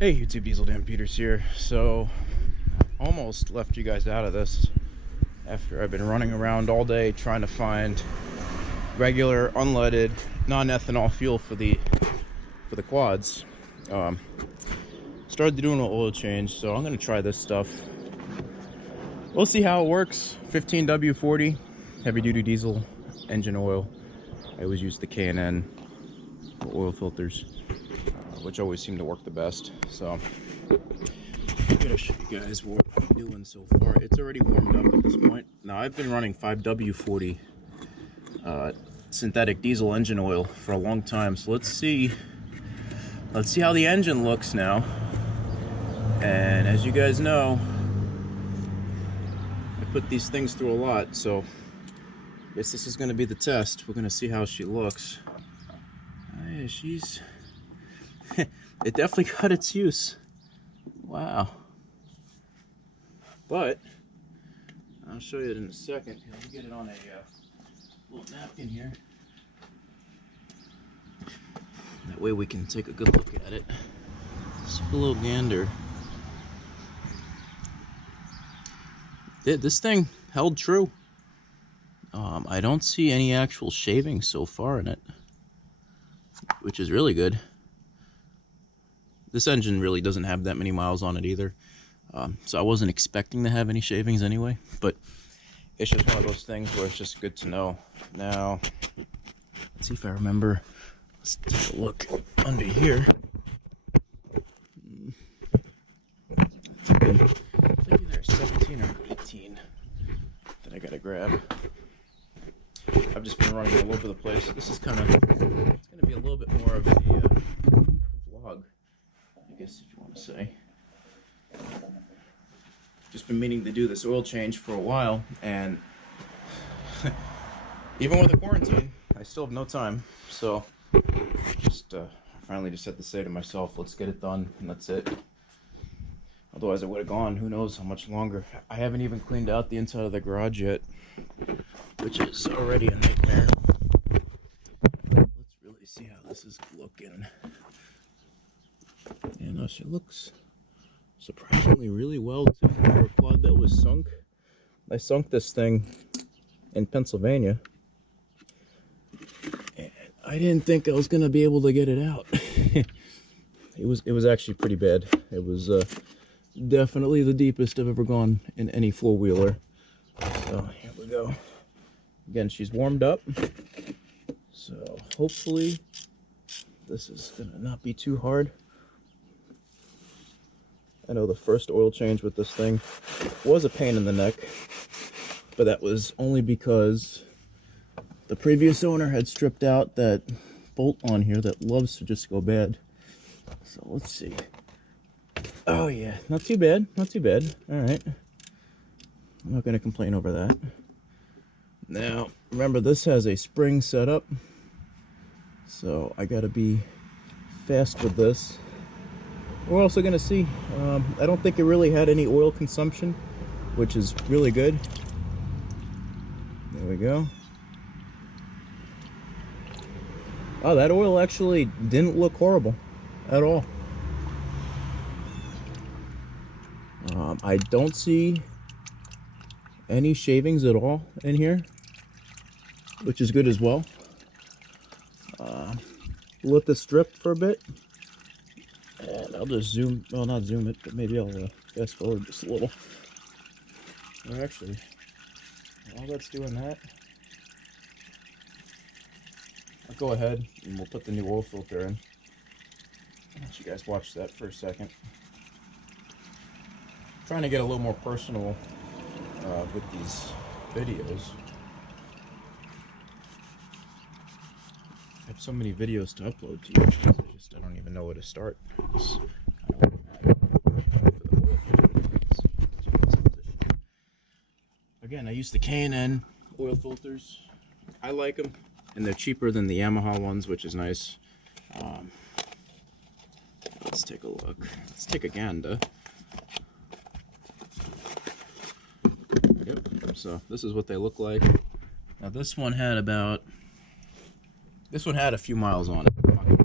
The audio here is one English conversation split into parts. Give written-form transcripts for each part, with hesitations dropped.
Hey YouTube, Diesel Dan Peters here. So, almost left you guys out of this after I've been running around all day trying to find regular, unleaded, non-ethanol fuel for the quads. Started doing an oil change, so I'm gonna try this stuff. We'll see how it works. 15W-40 heavy-duty diesel engine oil. I always use the K&N oil filters, which always seem to work the best. So I'm gonna show you guys what I'm doing so far. It's already warmed up at this point. Now I've been running 5W-40 synthetic diesel engine oil for a long time. So let's see how the engine looks now. And as you guys know, I put these things through a lot, so I guess this is gonna be the test. We're gonna see how she looks. Yeah, she's it definitely got its use. Wow. But I'll show you it in a second. Let me get it on a little napkin here. That way we can take a good look at it. Let's take a little gander. This thing held true. I don't see any actual shavings so far in it, which is really good. This engine really doesn't have that many miles on it either, so I wasn't expecting to have any shavings anyway, but it's just one of those things where it's just good to know. Now, let's see if I remember. Let's take a look under here. Maybe there's 17 or 18 that I gotta grab. I've just been running all over the place. This is kind of, it's gonna be a little bit more of a vlog, I guess, if you want to say. Just been meaning to do this oil change for a while, and even with the quarantine, I still have no time. So just finally just had to say to myself, let's get it done, and that's it. Otherwise I would have gone who knows how much longer. I haven't even cleaned out the inside of the garage yet, which is already a nightmare. Let's really see how this is looking. Yeah, no, she looks surprisingly really well too for a quad that was sunk. I sunk this thing in Pennsylvania, and I didn't think I was gonna be able to get it out. It was actually pretty bad. It was definitely the deepest I've ever gone in any four-wheeler. So here we go. Again, she's warmed up, so hopefully this is gonna not be too hard. I know the first oil change with this thing was a pain in the neck, but that was only because the previous owner had stripped out that bolt on here that loves to just go bad. So let's see. Oh yeah, not too bad, not too bad. All right, I'm not gonna complain over that. Now, remember, this has a spring setup, so I gotta be fast with this. We're also gonna see. I don't think it really had any oil consumption, which is really good. There we go. Oh, that oil actually didn't look horrible at all. I don't see any shavings at all in here, which is good as well. Let this drip for a bit, and I'll just zoom, well, not zoom it, but maybe I'll fast forward just a little. Or actually, while that's doing that, I'll go ahead and we'll put the new oil filter in. I'll let you guys watch that for a second. Trying to get a little more personal with these videos. I have so many videos to upload to you, I don't even know where to start. Again, I use the K&N oil filters. I like them, and they're cheaper than the Yamaha ones, which is nice. Let's take a look. Let's take a gander. Yep, so this is what they look like. Now this one had a few miles on it. I'm not gonna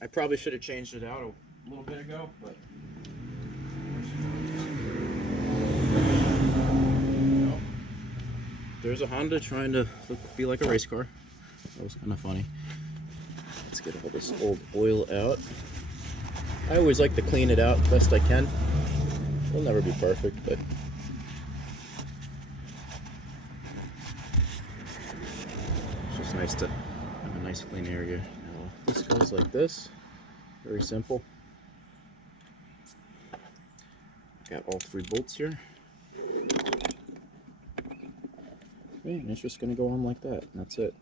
lie. I probably should have changed it out a little bit ago, but no. There's a Honda trying to be like a race car. That was kind of funny. Let's get all this old oil out. I always like to clean it out best I can. It'll never be perfect, but it's just nice to have a nice clean area. Now, this goes like this. Very simple. Got all 3 bolts here. And it's just going to go on like that, and that's it.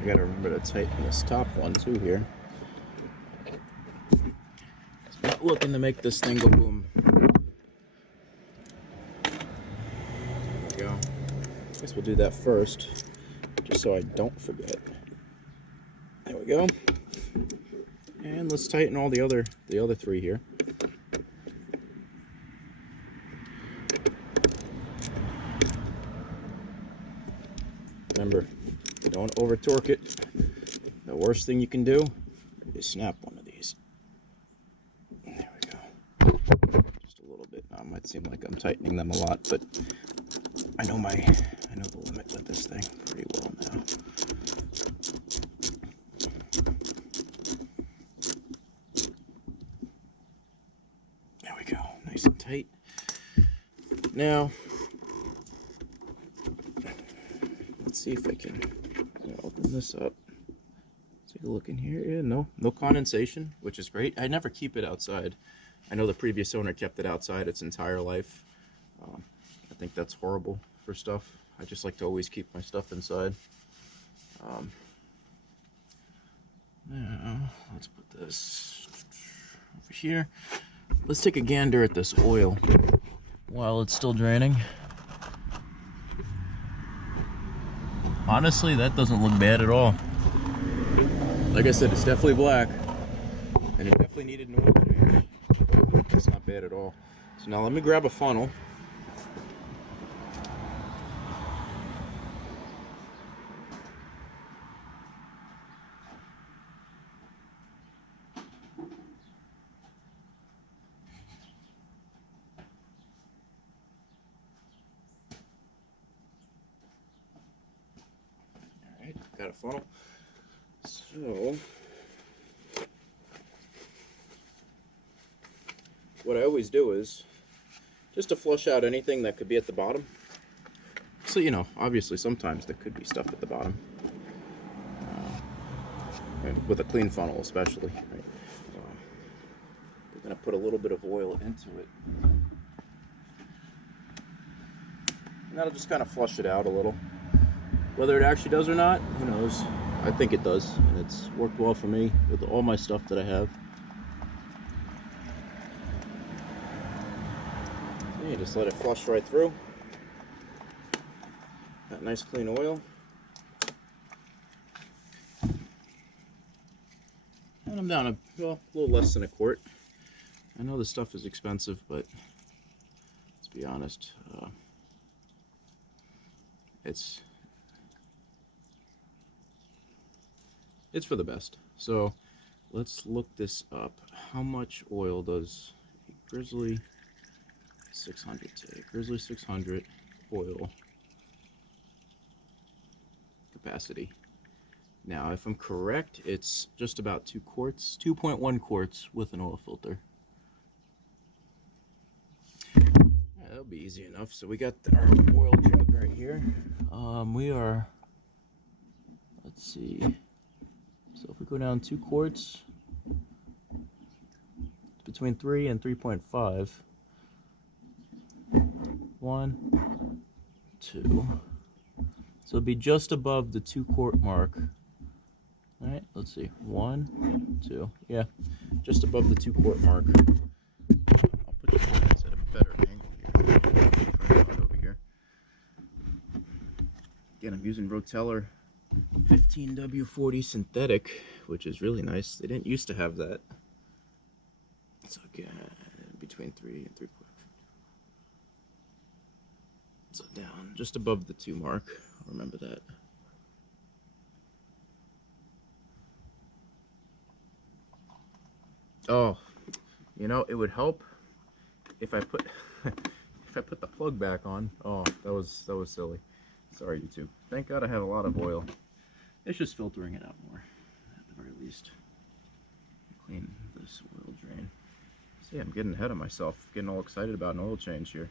I gotta remember to tighten this top one too here. Not looking to make this thing go boom. There we go. I guess we'll do that first, just so I don't forget. There we go. And let's tighten all the other 3 here. Remember, don't over torque it. The worst thing you can do is snap one of these. There we go. Just a little bit. Now it might seem like I'm tightening them a lot, but I know the limit with this thing pretty well now. There we go. Nice and tight. Now let's see if I can open this up. Take a look in here. Yeah, no condensation, which is great. I never keep it outside. I know the previous owner kept it outside its entire life. I think that's horrible for stuff. I just like to always keep my stuff inside. Now, let's put this over here. Let's take a gander at this oil while it's still draining. Honestly, that doesn't look bad at all. Like I said, it's definitely black, and it definitely needed an oil change. It's not bad at all. So now let me grab a funnel. Alright, got a funnel. So what I always do is just to flush out anything that could be at the bottom. So, you know, obviously sometimes there could be stuff at the bottom. And with a clean funnel especially. Right? We're going to put a little bit of oil into it. And that'll just kind of flush it out a little. Whether it actually does or not, who knows. I think it does, and it's worked well for me with all my stuff that I have. Yeah, just let it flush right through. Got nice clean oil. And I'm down a little less than a quart. I know this stuff is expensive, but let's be honest, it's for the best. So let's look this up. How much oil does a Grizzly 600 take? Grizzly 600 oil capacity. Now, if I'm correct, it's just about 2 quarts, 2.1 quarts with an oil filter. That'll be easy enough. So we got our oil jug right here. We are, let's see. So if we go down 2 quarts, it's between 3 and 3.5. 1, 2. So it'll be just above the 2 quart mark. All right, let's see. 1, 2. Yeah, just above the 2 quart mark. I'll put this at a better angle here. Over here. Again, I'm using Rotella 15W-40 synthetic, which is really nice. They didn't used to have that. So again, between 3 and 3/4. So down, just above the 2 mark. I'll remember that. Oh, you know, it would help if I put if I put the plug back on. Oh, that was silly. Sorry, YouTube. Thank God I have a lot of oil. It's just filtering it out more, at the very least. Clean this oil drain. See, I'm getting ahead of myself, getting all excited about an oil change here.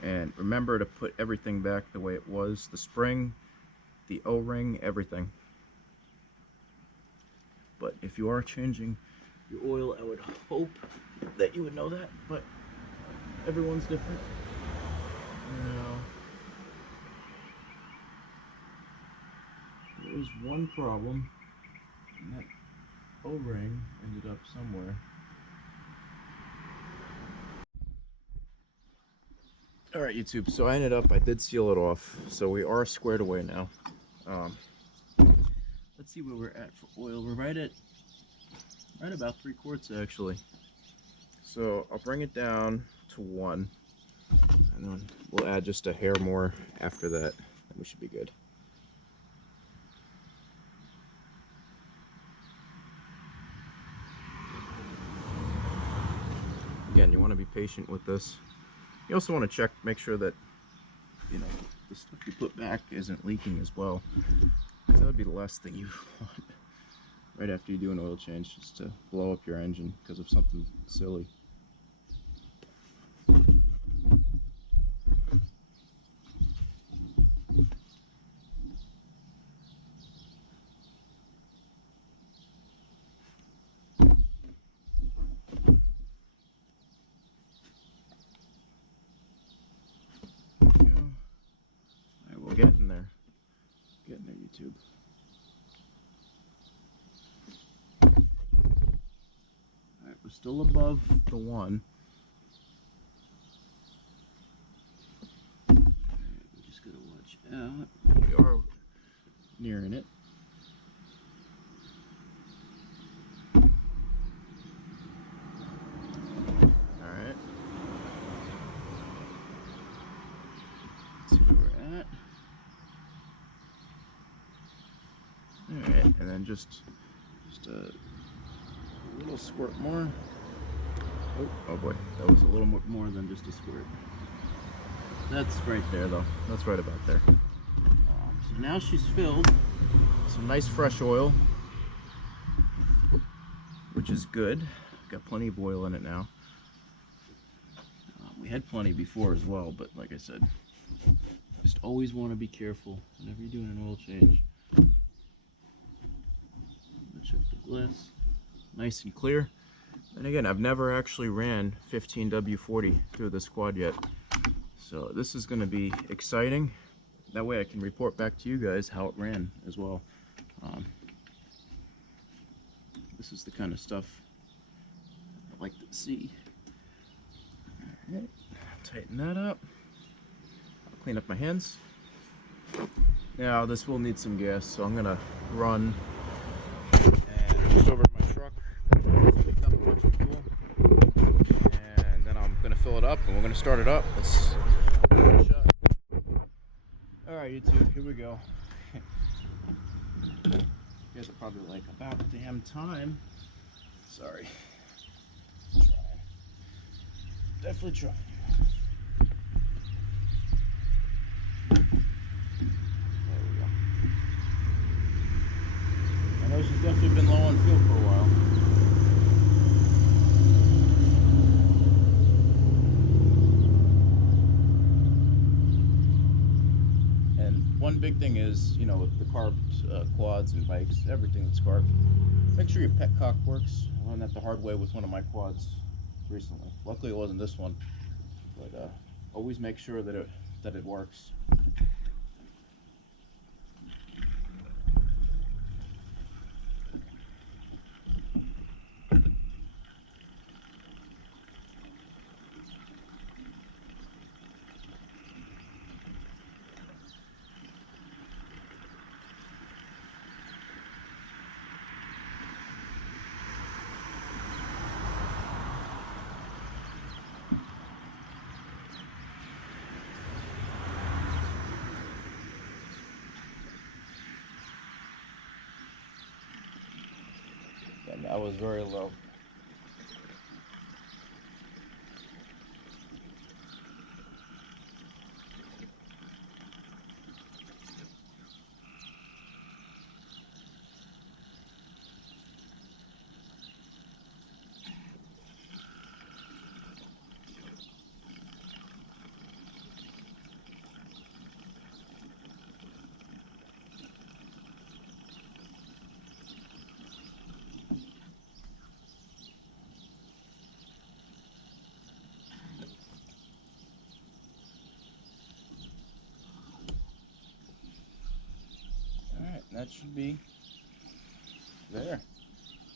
And remember to put everything back the way it was. The spring, the O-ring, everything. But if you are changing your oil, I would hope that you would know that, but everyone's different. Now, there is one problem, and that O-ring ended up somewhere. Alright, YouTube, so I did seal it off, so we are squared away now. Let's see where we're at for oil. We're right about 3 quarts actually. So I'll bring it down to 1, and then we'll add just a hair more after that, and we should be good. Again, you want to be patient with this. You also want to check, make sure that, you know, the stuff you put back isn't leaking as well. That would be the last thing you want right after you do an oil change, just to blow up your engine because of something silly. We're getting there. Getting there, YouTube. Alright, we're still above the 1. Alright, we just gotta watch out. We are nearing it. Alright. Let's see where we're at. Alright, and then just a little squirt more. Oh boy, that was a little more than just a squirt. That's right there though. That's right about there. So now she's filled. Some nice fresh oil, which is good. Got plenty of oil in it now. We had plenty before as well, but like I said, just always want to be careful whenever you're doing an oil change. Check the glass, nice and clear. And again, I've never actually ran 15W-40 through this quad yet, so this is going to be exciting. That way I can report back to you guys how it ran as well. This is the kind of stuff I like to see. All right, tighten that up. I'll clean up my hands. Now this will need some gas, so I'm gonna run and push over to my truck, pick up a bunch of fuel, and then I'm gonna fill it up and we're gonna start it up. Let's give it a shot. Alright, YouTube, here we go. You guys are probably like, about damn time. Sorry. Trying. Definitely trying. There we go. I know she's definitely been low on fuel for a while. One big thing is, you know, with the carb quads and bikes, everything that's carb, make sure your petcock works. I learned that the hard way with one of my quads recently. Luckily it wasn't this one, but always make sure that it works. And that was very low. That should be there.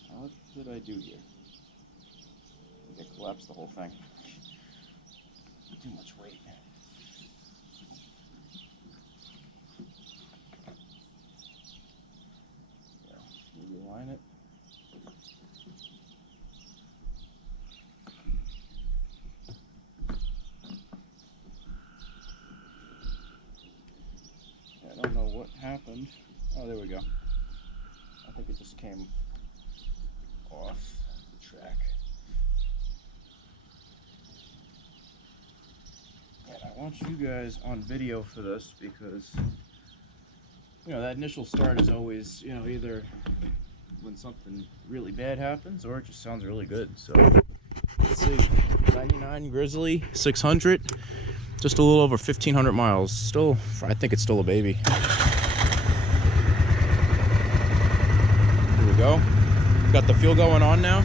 What did I do here? I think I collapsed the whole thing. Too much weight. So, maybe align it. I don't know what happened. Oh, there we go. I think it just came off the track. And I want you guys on video for this because, you know, that initial start is always, you know, either when something really bad happens or it just sounds really good. So, let's see. 99 Grizzly 600. Just a little over 1,500 miles. Still, I think it's still a baby. Go. Got the fuel going on now.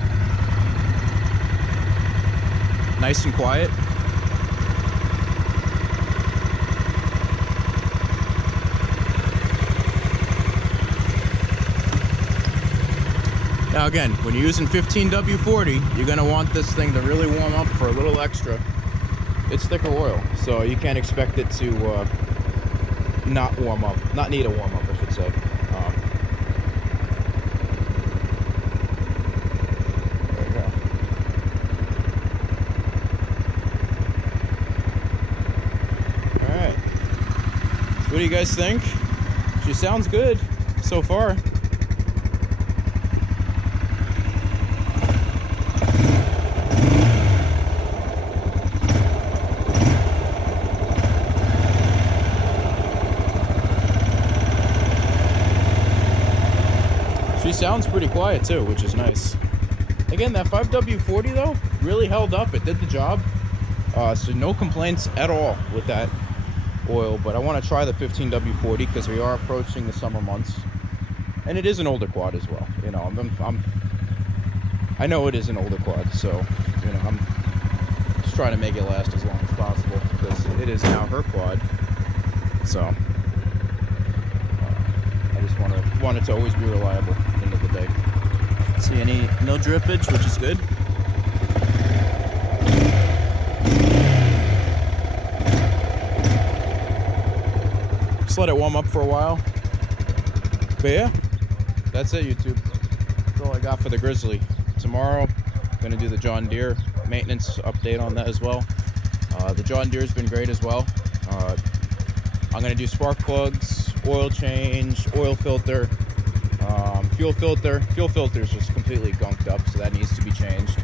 Nice and quiet. Now again, when you're using 15W-40, you're going to want this thing to really warm up for a little extra. It's thicker oil, so you can't expect it to not warm up. Not need a warm up, I should say. What do you guys think? She sounds good so far. She sounds pretty quiet too, which is nice. Again, that 5W40 though really held up. It did the job. So no complaints at all with that oil, but I want to try the 15W40 because we are approaching the summer months, and it is an older quad as well. You know, I know it is an older quad, so you know I'm just trying to make it last as long as possible because it is now her quad. So I just want it to always be reliable at the end of the day. See no drippage, which is good. Let it warm up for a while. But yeah, that's it, YouTube. That's all I got for the Grizzly. Tomorrow, I'm gonna do the John Deere maintenance update on that as well. The John Deere's been great as well. I'm gonna do spark plugs, oil change, oil filter, fuel filter. Fuel filter is just completely gunked up, so that needs to be changed.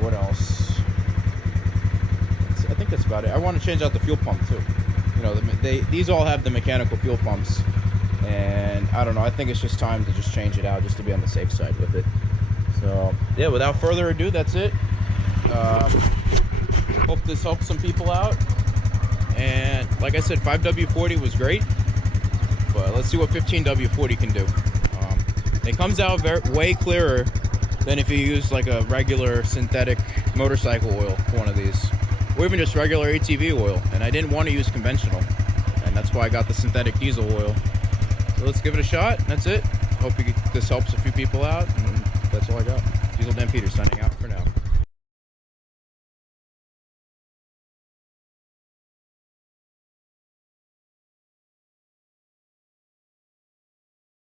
What else? I think that's about it. I want to change out the fuel pump too. You know, these all have the mechanical fuel pumps, and I don't know, I think it's just time to just change it out just to be on the safe side with it. So yeah, without further ado, that's it. Hope this helps some people out, and like I said, 5W40 was great, but let's see what 15W40 can do. It comes out way clearer than if you use like a regular synthetic motorcycle oil for one of these, or even just regular ATV oil. And I didn't want to use conventional, and that's why I got the synthetic diesel oil. So let's give it a shot. That's it. Hope this helps a few people out, and that's all I got. Diesel Dan Peters signing out for now.